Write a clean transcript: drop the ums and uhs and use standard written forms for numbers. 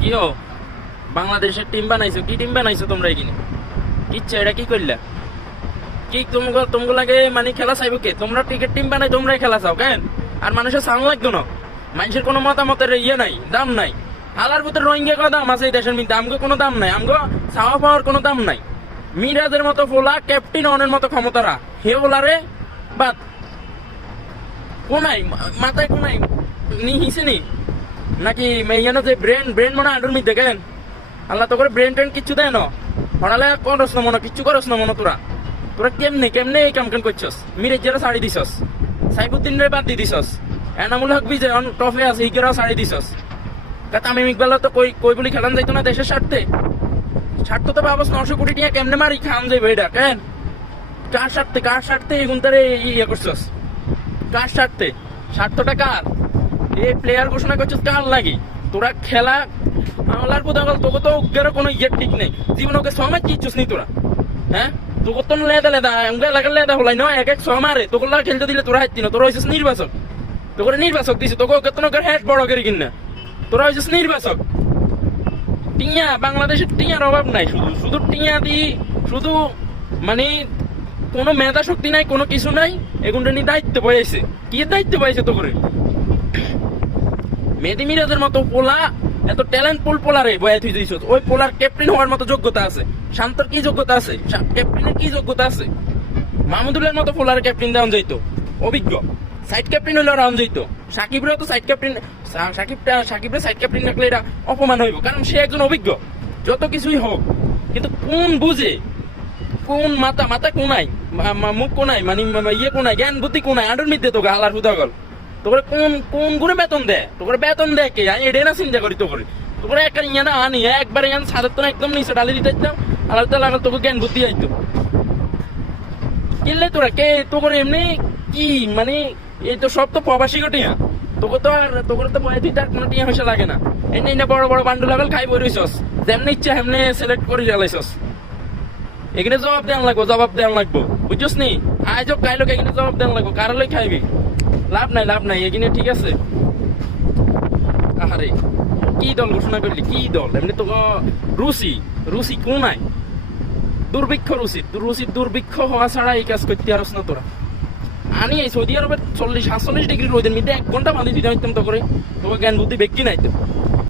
কি হো বাংলাদেশের টিম বানাইছো? কি টিম বানাইছো তোমরা? এখানে কিচ্ছা এটা কি করলা? কি তোমাকে লাগে মানে খেলা চাইবো কে? তোমরা ক্রিকেট টিম বানাই তোমরাই খেলা চাও কেন? আর মানুষের সাউন্ড লাগতো না? মানুষের কোনো মতামতের ইয়ে নাই, দাম নাই। হালার ভিতরে রোহিঙ্গা কোনো দাম আছে এই দেশের মধ্যে? আমগো কোনো দাম নাই, আমগো চাওয়া পাওয়ার কোনো দাম নাই। মিরাজের মতো ফোলা ক্যাপ্টেন অনের মতো ক্ষমতারা হে বলারে বাদ কোনাই মাথায় কোনাই নি হিসে নি নাকি মেয়ানো যে ব্রেন মনে আডুর মধ্যে কেন? আল্লাহ তো করে ব্রেন ট্রেন কিচ্ছু দেয় না, হঠালে করস না মনে, কিচ্ছু করস না মনে। তোরা কেমনে এই কাম করছস? মিরাজ যারা শাড়ি দিছস, সাইফুদ্দিন রে বাদ দিয়ে দিছস, এনামুল হক বিজয় অন ট্রফি আছে হিকেরাও শাড়ি দিছস। তামিম ইকবাল তো কই বলি খেলান যাইতো না দেশের স্বার্থে? স্বার্থ তো ভাবস 900 কোটি টাকা কেমনে মারি খান যাইবে এটা কেন? কার স্বার্থে এগুন তারে ইয়ে করছস? কার স্বার্থে? স্বার্থটা কার? এই প্লেয়ার ঘোষণা করছিস কার লাগি? তোরা খেলা আমলার পুতাগল তোকে তো উগ্রের কোনো ইয়ে ঠিক নেই। জীবন ওকে সময় কিচ্ছুস নি তোরা, হ্যাঁ? তোকে তো লেদা এলাকার লেদা হলাই নয়, এক সময় মারে তোকে খেলতে দিলে তোরা হাইতি না। তোরা হয়েছিস নির্বাচক, তোকে নির্বাচক দিছে, তোকে হ্যাট বড় করে কিনা তোরা হয়েছিস নির্বাচক। টিয়া বাংলাদেশের টিয়ার অভাব নাই, শুধু টিয়া দি, শুধু মানে কোনো মেধা শক্তি নাই, কোনো কিছু নাই। এগুনটা নিয়ে দায়িত্ব পাইছে। কি দায়িত্ব পাইছে তো করে? মেহেদী মিরাজের মতো পোলা, এত ট্যালেন্টফুল পোলারে বয়া তুই দিছ, ওই পোলার ক্যাপ্টেন হওয়ার মতো যোগ্যতা আছে? শান্তর কি যোগ্যতা আছে? ক্যাপ্টেনের কি যোগ্যতা আছে? মাহমুদুলের মতো পোলার ক্যাপ্টেন দেওয়া যাইতো, অভিজ্ঞ সাইড ক্যাপ্টেন হইলেও রাউন্ড যাইতো। সাকিবরেও তো সাইড ক্যাপ্টেন, সাকিবরে সাইড ক্যাপ্টেন রাখলে এটা অপমান হইব, কারণ সে একজন অভিজ্ঞ। যত কিছুই হোক, কিন্তু কোন বুঝে, কোন মাথা কোনাই, মুখ কোনাই, মানে ইয়ে কোনাই, জ্ঞান বুদ্ধি কোনাই, আডুর মিদ্দে তোকে আলার হুদাগল তোকে কোন গুণে বেতন দেয়? তোকে বেতন দেয় কে? আমি এটাই না চিন্তা করি। তোকে একটা ইয়ে না আনি একবারে সাদের তো একদম নিচে ডালি দিতে দিতাম, আলাদা তাহলে তোকে জ্ঞান বুদ্ধি আইতো। কিনলে তোরা কে? তোকে এমনি কি মানে এই তো সব তো প্রবাসী টিয়া। তোকে তো বয়ে তুই তার কোনো টিয়া পয়সা লাগে না। এমনি বড় বড় বান্ডু লাগাল খাই বইছস, যেমনি ইচ্ছা এমনি সিলেক্ট করে জ্বালাইছস। এখানে জবাব দেওয়া লাগবো, বুঝছস নি? আজ হোক কাইলো এখানে জবাব দেওয়া লাগবো। কারালই খাইবি, লাভ নাই এখানে, ঠিক আছে? আহারে কি দল ঘোষণা করলি? কি দল? এমনি তো রুচি কোনাই, দুর্ভিক্ষ দুর্ভিক্ষ হওয়া ছাড়া এই কাজ করতে পারস না তোরা। আনি এই সৌদি আরবের 40-47 ডিগ্রি রোদের মধ্যে 1 ঘন্টা বাঁধি দিতে হইতাম তো করে, তোকে জ্ঞান বুদ্ধি ব্যক্তি নাই তো।